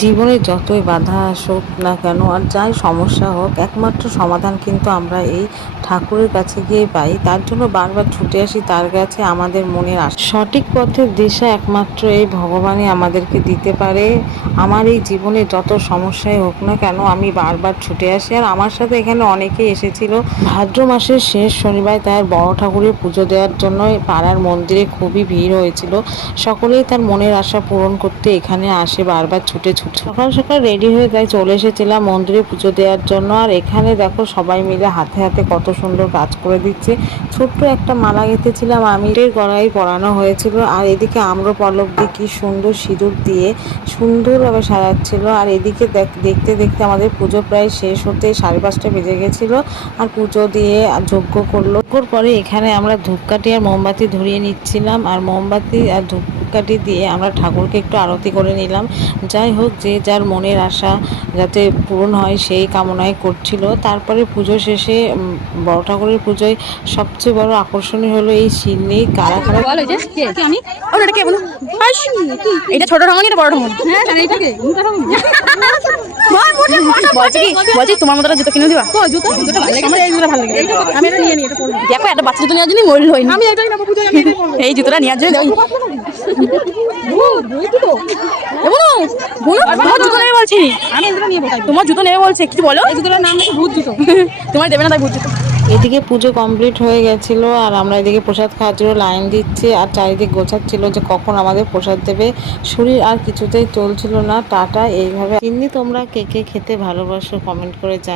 জীবনে যতই বাধা আসুক না কেন আর যাই সমস্যা হোক, একমাত্র সমাধান কিন্তু আমরা এই ঠাকুরের কাছে গিয়ে পাই। তার জন্য বারবার ছুটে আসি তার কাছে আমাদের মনের আশা। সঠিক পথের দিশা একমাত্র এই ভগবানই আমাদেরকে দিতে পারে। আমার এই জীবনে যত সমস্যাই হোক না কেন আমি বারবার ছুটে আসি। আর আমার সাথে এখানে অনেকেই এসেছিল ভাদ্র মাসের শেষ শনিবার তার বড় ঠাকুরের পুজো দেওয়ার জন্য। পাড়ার মন্দিরে খুবই ভিড় হয়েছিল। সকলেই তার মনের আশা পূরণ করতে এখানে আসে বারবার ছুটে ছুটে। সকাল সকাল রেডি হয়ে তাই চলে এসেছিলাম মন্দিরে পুজো দেওয়ার জন্য। আর এখানে দেখো সবাই মিলে হাতে হাতে কত সুন্দর কাজ করে দিচ্ছে। ছোট্ট একটা মালা গেঁথেছিলাম আমি, এর গলায় পরানো হয়েছিল। আর এদিকে আম্রপল্লব দিয়ে কি সুন্দর সিঁদুর দিয়ে সুন্দরভাবে সাজাচ্ছিল। আর এদিকে দেখতে দেখতে আমাদের পুজো প্রায় শেষ হতে 5:30 বেজে গেছিলো। আর পুজো দিয়ে যজ্ঞ করলো। পরে এখানে আমরা ধূপকাঠি আর মোমবাতি ধরিয়ে নিচ্ছিলাম। আর মোমবাতি আর ধূপকাঠি দিয়ে আমরা ঠাকুরকে একটু আরতি করে নিলাম। যাই হোক, যে যার মনের আশা যাতে পূরণ হয় সেই কামনাই করছিল। তারপরে পুজো শেষে বড় ঠাকুরের পুজোয় সবচেয়ে বড় আকর্ষণীয় হলো এই শিন্নি কারা কারা। এটা ছোট ঠাকুর এটা বড় ঠাকুর। বলছি তোমার মতো জুতো কিনে দিবা? আমি এটা নিয়ে নিই, দেখো একটা বাচ্চা জুতো নেওয়ার জন্য মরিল হয়নি। এই জুতোটা নেওয়ার জন্য তোমার জুতো নেবে বলছে, কিছু বলো। এই জুতোটার নাম ভূত জুতো। তোমার দেবে না তাই ভূত জুতো। এদিকে পুজো কমপ্লিট হয়ে গেছিলো আর আমরা এদিকে প্রসাদ খাওয়ার জন্য লাইন দিচ্ছি। আর চারিদিক গোছাচ্ছিল যে কখন আমাদের প্রসাদ দেবে। শরীর আর কিছুতেই চলছিল না। টাটা এইভাবে। চিন্নি তোমরা কে কে খেতে ভালোবাসো কমেন্ট করে জানি।